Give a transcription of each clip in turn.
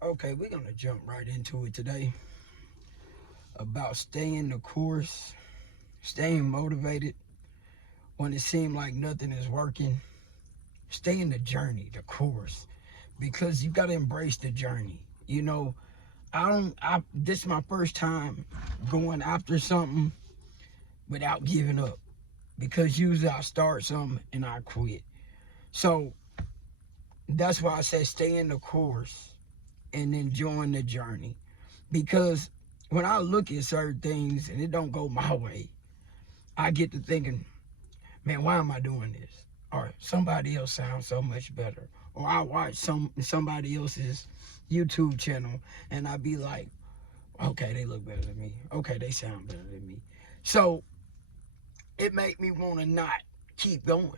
Okay, we're gonna jump right into it today about staying the course, staying motivated when it seems like nothing is working. Stay in the journey, the course, because you gotta embrace the journey. I don't. This is my first time going after something without giving up, because usually I start something and I quit. So that's why I say stay in the course and enjoying the journey. Because when I look at certain things and it don't go my way, I get to thinking, man, why am I doing this? Or somebody else sounds so much better. Or I watch somebody else's YouTube channel and I be like, okay, they look better than me. Okay, they sound better than me. So it make me want to not keep going.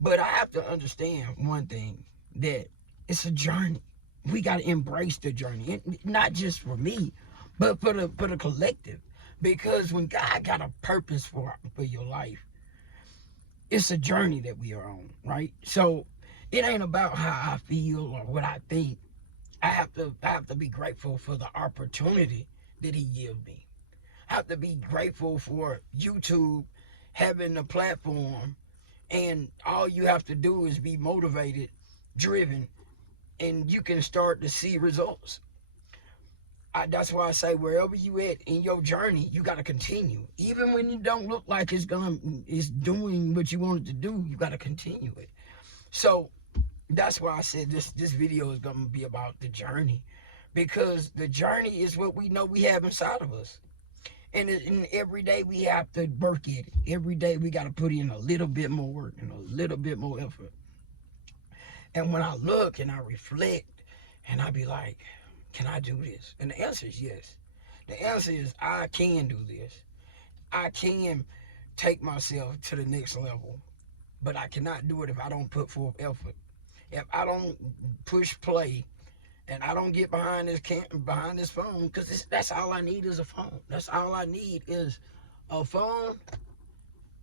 But I have to understand one thing, that it's a journey. We got to embrace the journey, and not just for me, but for the collective. Because when God got a purpose for your life, it's a journey that we are on, right? So it ain't about how I feel or what I think. I have to be grateful for the opportunity that He gave me. I have to be grateful for YouTube having the platform, and all you have to do is be motivated, driven, and you can start to see results. That's why I say wherever you at in your journey, you got to continue. Even when you don't look like it's doing what you want it to do, you got to continue it. So that's why I said this video is gonna be about the journey, because the journey is what we know we have inside of us. And every day we have to work at it. Every day we got to put in a little bit more work and a little bit more effort. And when I look and I reflect and I be like, can I do this? And the answer is yes. The answer is I can do this. I can take myself to the next level. But I cannot do it if I don't put forth effort. If I don't push play and I don't get behind this phone, because that's all I need is a phone. That's all I need is a phone,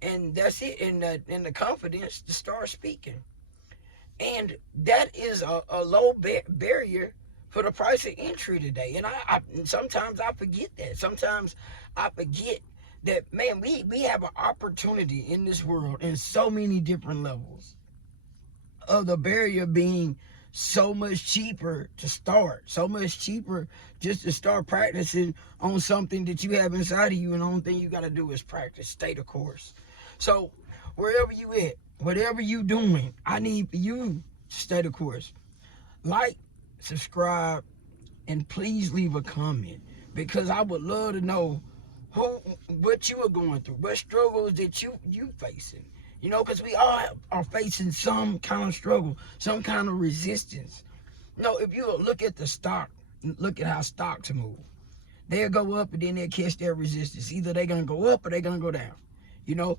and that's it. And the confidence to start speaking. And that is a low barrier for the price of entry today. And I sometimes I forget that. Sometimes I forget that, man, we have an opportunity in this world in so many different levels, of the barrier being so much cheaper to start, so much cheaper just to start practicing on something that you have inside of you. And the only thing you got to do is practice, stay the course. So wherever you at, whatever you doing, I need for you to stay the course. Like, subscribe, and please leave a comment, because I would love to know what you are going through, what struggles that you facing. Because we all are facing some kind of struggle, some kind of resistance. If you look at the stock, look at how stocks move. They'll go up and then they'll catch their resistance. Either they're gonna go up or they're gonna go down. You know,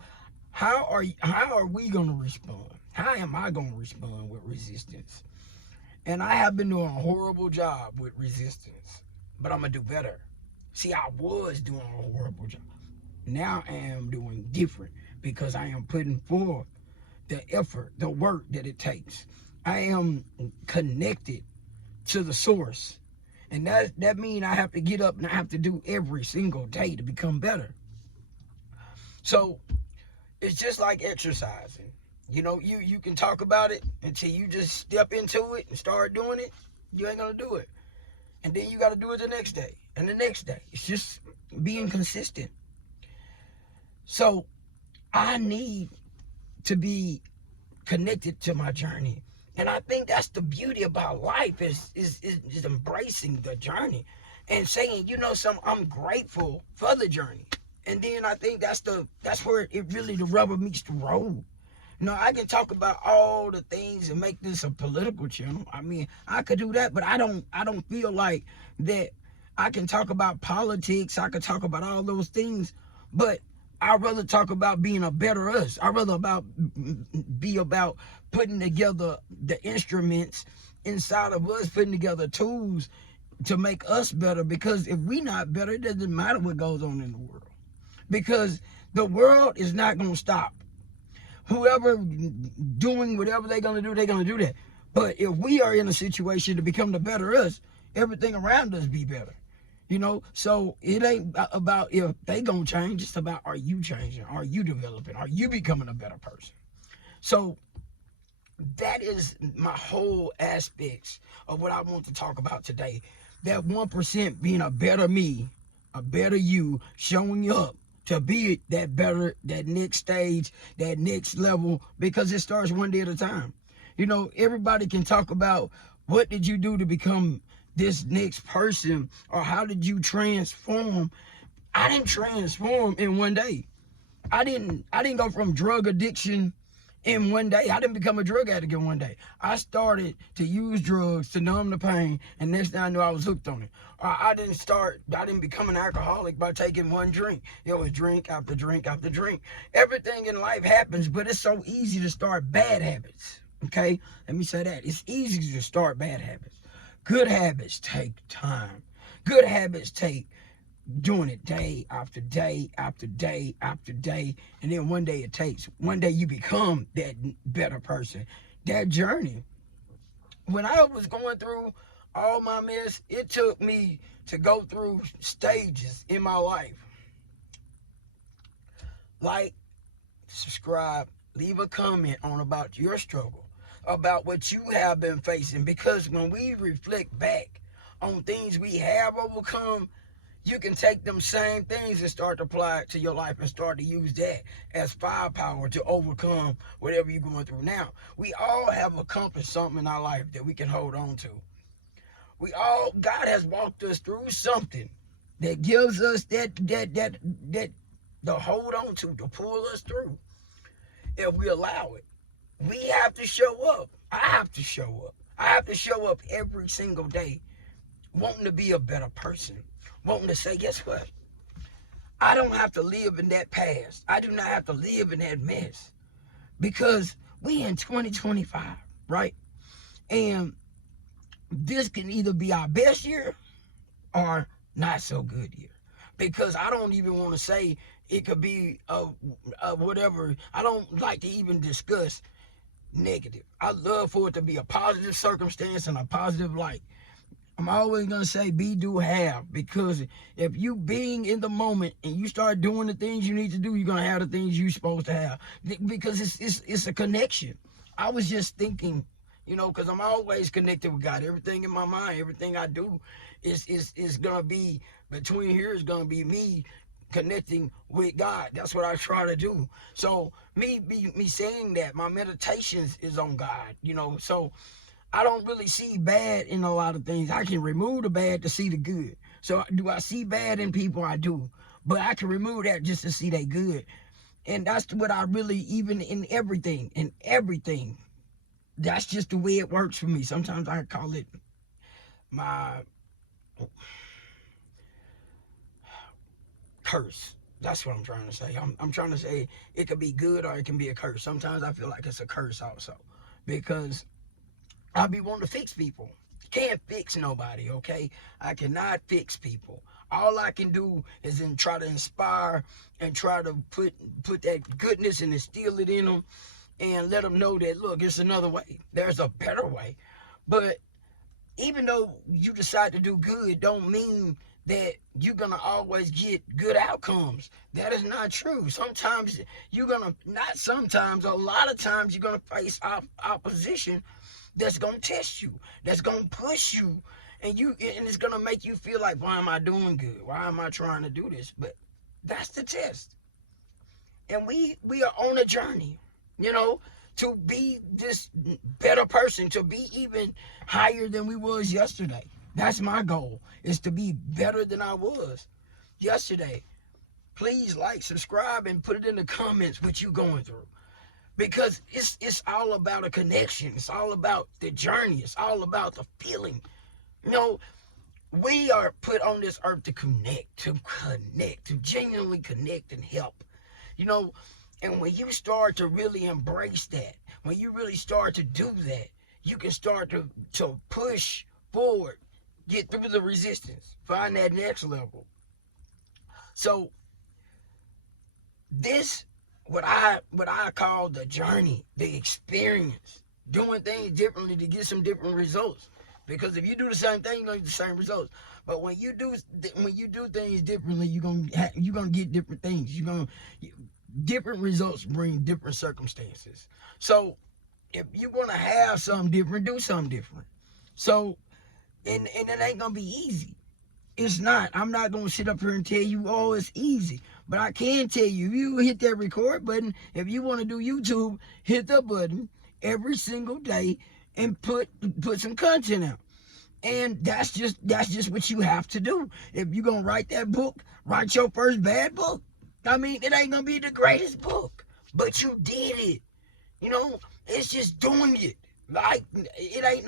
how are we gonna respond? How am I gonna respond with resistance? And I have been doing a horrible job with resistance, but I'm gonna do better. See, I was doing a horrible job. Now I am doing different, because I am putting forth the effort, the work that it takes. I am connected to the source. And that means I have to get up and I have to do every single day to become better. So it's just like exercising. You can talk about it until you just step into it and start doing it. You ain't gonna do it. And then you gotta do it the next day and the next day. It's just being consistent. So I need to be connected to my journey. And I think that's the beauty about life, is embracing the journey and saying, I'm grateful for the journey. And then I think that's where it really, the rubber meets the road. I can talk about all the things and make this a political channel. I mean, I could do that, but I don't feel like that I can talk about politics. I could talk about all those things, but I'd rather talk about being a better us. I'd rather be about putting together the instruments inside of us, putting together tools to make us better. Because if we not better, it doesn't matter what goes on in the world. Because the world is not going to stop. Whoever doing whatever they're going to do, they're going to do that. But if we are in a situation to become the better us, everything around us be better. So it ain't about if they gonna change. It's about, are you changing? Are you developing? Are you becoming a better person? So that is my whole aspects of what I want to talk about today. That 1% being a better me, a better you, showing up to be that better, that next stage, that next level, because it starts one day at a time. Everybody can talk about what did you do to become this next person, or how did you transform. I didn't transform in one day. I didn't go from drug addiction in one day. I didn't become a drug addict in one day. I started to use drugs to numb the pain, and next thing I knew, I was hooked on it. I didn't become an alcoholic by taking one drink. It was drink after drink after drink. Everything in life happens, but it's so easy to start bad habits. Okay? Let me say that. It's easy to start bad habits. Good habits take time. Good habits take doing it day after day after day after day, and then one day you become that better person. That journey, when I was going through all my mess, it took me to go through stages in my life. Like, subscribe, leave a comment on about your struggle, about what you have been facing, because when we reflect back on things we have overcome, you can take them same things and start to apply it to your life and start to use that as firepower to overcome whatever you're going through. Now, we all have accomplished something in our life that we can hold on to. God has walked us through something that gives us that to hold on to pull us through. If we allow it, we have to show up. I have to show up. I have to show up every single day, wanting to be a better person. Wanting to say, guess what? I don't have to live in that past. I do not have to live in that mess. Because we in 2025, right? And this can either be our best year or not so good year. Because I don't even want to say it could be whatever. I don't like to even discuss negative. I love for it to be a positive circumstance and a positive light. I'm always going to say be, do, have, because if you being in the moment and you start doing the things you need to do, you're going to have the things you're supposed to have, because it's a connection. I was just thinking, because I'm always connected with God. Everything in my mind, everything I do is going to be, between here is going to be me connecting with God. That's what I try to do. So me saying that, my meditations is on God, so I don't really see bad in a lot of things. I can remove the bad to see the good. So do I see bad in people? I do. But I can remove that just to see they good. And that's what I really, even in everything, that's just the way it works for me. Sometimes I call it my curse. That's what I'm trying to say. I'm trying to say it could be good or it can be a curse. Sometimes I feel like it's a curse also, because I be wanting to fix people. Can't fix nobody, okay? I cannot fix people. All I can do is try to inspire and try to put that goodness and instill it in them and let them know that, look, it's another way. There's a better way. But even though you decide to do good, don't mean that you're going to always get good outcomes. That is not true. Sometimes you're going to, not sometimes, a lot of times you're going to face opposition that's going to test you, that's going to push you, and it's going to make you feel like, why am I doing good? Why am I trying to do this? But that's the test. And we are on a journey, to be this better person, to be even higher than we was yesterday. That's my goal, is to be better than I was yesterday. Please like, subscribe, and put it in the comments what you going through. Because it's all about a connection. It's all about the journey. It's all about the feeling. We are put on this earth to connect, to genuinely connect and help. And when you start to really embrace that, when you really start to do that, you can start to push forward, get through the resistance, find that next level. So this, what I call the journey, the experience, doing things differently to get some different results. Because if you do the same thing, you're gonna get the same results. But when you do things differently, you're gonna get different things. Different results bring different circumstances. So if you want to have something different, do something different. So and it ain't gonna be easy. It's not. I'm not gonna sit up here and tell you, oh, it's easy. But I can tell you, you hit that record button. If you want to do YouTube, hit the button every single day and put some content out. And that's just what you have to do. If you're gonna write that book, write your first bad book. I mean, it ain't gonna be the greatest book, but you did it. You know, it's just doing it. Like it ain't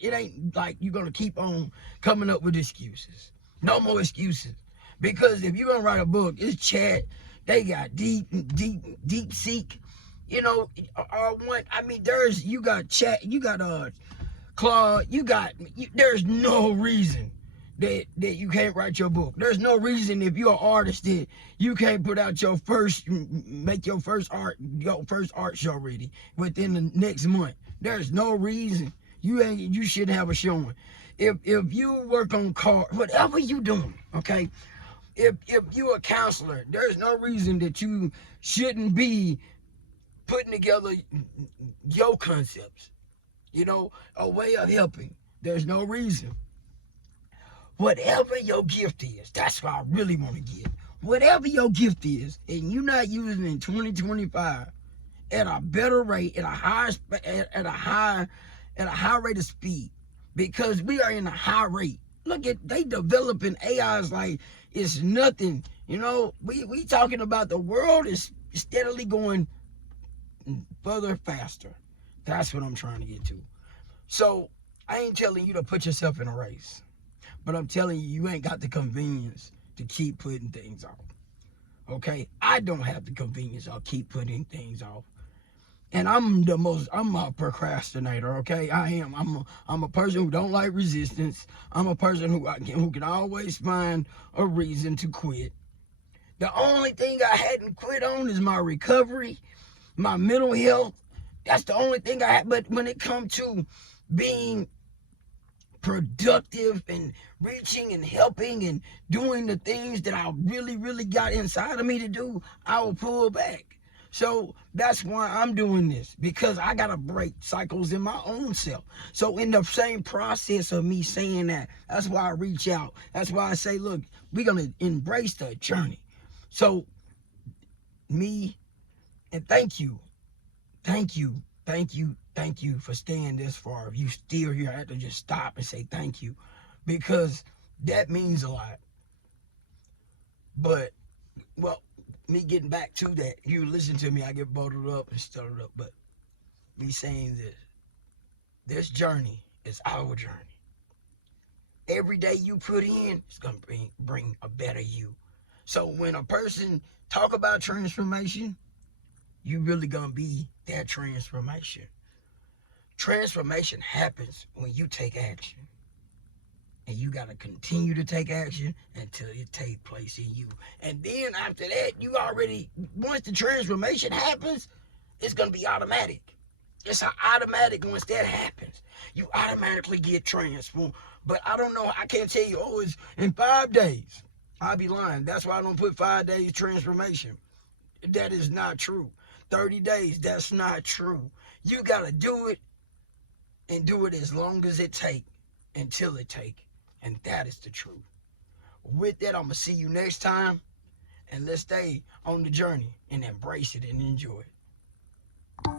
it ain't like you're gonna keep on coming up with excuses. No more excuses. Because if you're gonna write a book, it's chat. They got deep seek. You know, you got chat, you got Claude, there's no reason that you can't write your book. There's no reason if you're an artist that you can't put out make your first art show ready within the next month. There's no reason you shouldn't have a showing. If you work on cars, whatever you doing, okay. If you're a counselor, there's no reason that you shouldn't be putting together your concepts. You know, a way of helping. There's no reason. Whatever your gift is, that's what I really want to get. Whatever your gift is, and you're not using it in 2025 at a better rate, at a high rate of speed, because we are in a high rate. Look at they developing AIs like it's nothing. You know, we talking about the world is steadily going further faster. That's what I'm trying to get to. So I ain't telling you to put yourself in a race, but I'm telling you, you ain't got the convenience to keep putting things off. Okay? I don't have the convenience. I'll keep putting things off. And I'm a procrastinator, okay? I am. I'm a person who don't like resistance. I'm a person who can always find a reason to quit. The only thing I hadn't quit on is my recovery, my mental health. That's the only thing I had. But when it comes to being productive and reaching and helping and doing the things that I really, really got inside of me to do, I will pull back. So that's why I'm doing this, because I gotta break cycles in my own self. So in the same process of me saying that, that's why I reach out. That's why I say, look, we're gonna embrace the journey. So and thank you for staying this far. If you still here, I have to just stop and say thank you, because that means a lot. But me getting back to that, you listen to me, I get bottled up and stuttered up, but me saying this journey is our journey. Every day you put in, it's gonna bring a better you. So when a person talk about transformation, you really gonna be that transformation. Transformation happens when you take action. And you got to continue to take action until it takes place in you. And then after that, once the transformation happens, it's going to be automatic. It's an automatic once that happens. You automatically get transformed. But I don't know, I can't tell you, it's in 5 days. I'll be lying. That's why I don't put 5 days transformation. That is not true. 30 days, that's not true. You got to do it and do it as long as it takes, until it takes. And that is the truth. With that, I'm going to see you next time. And let's stay on the journey and embrace it and enjoy it.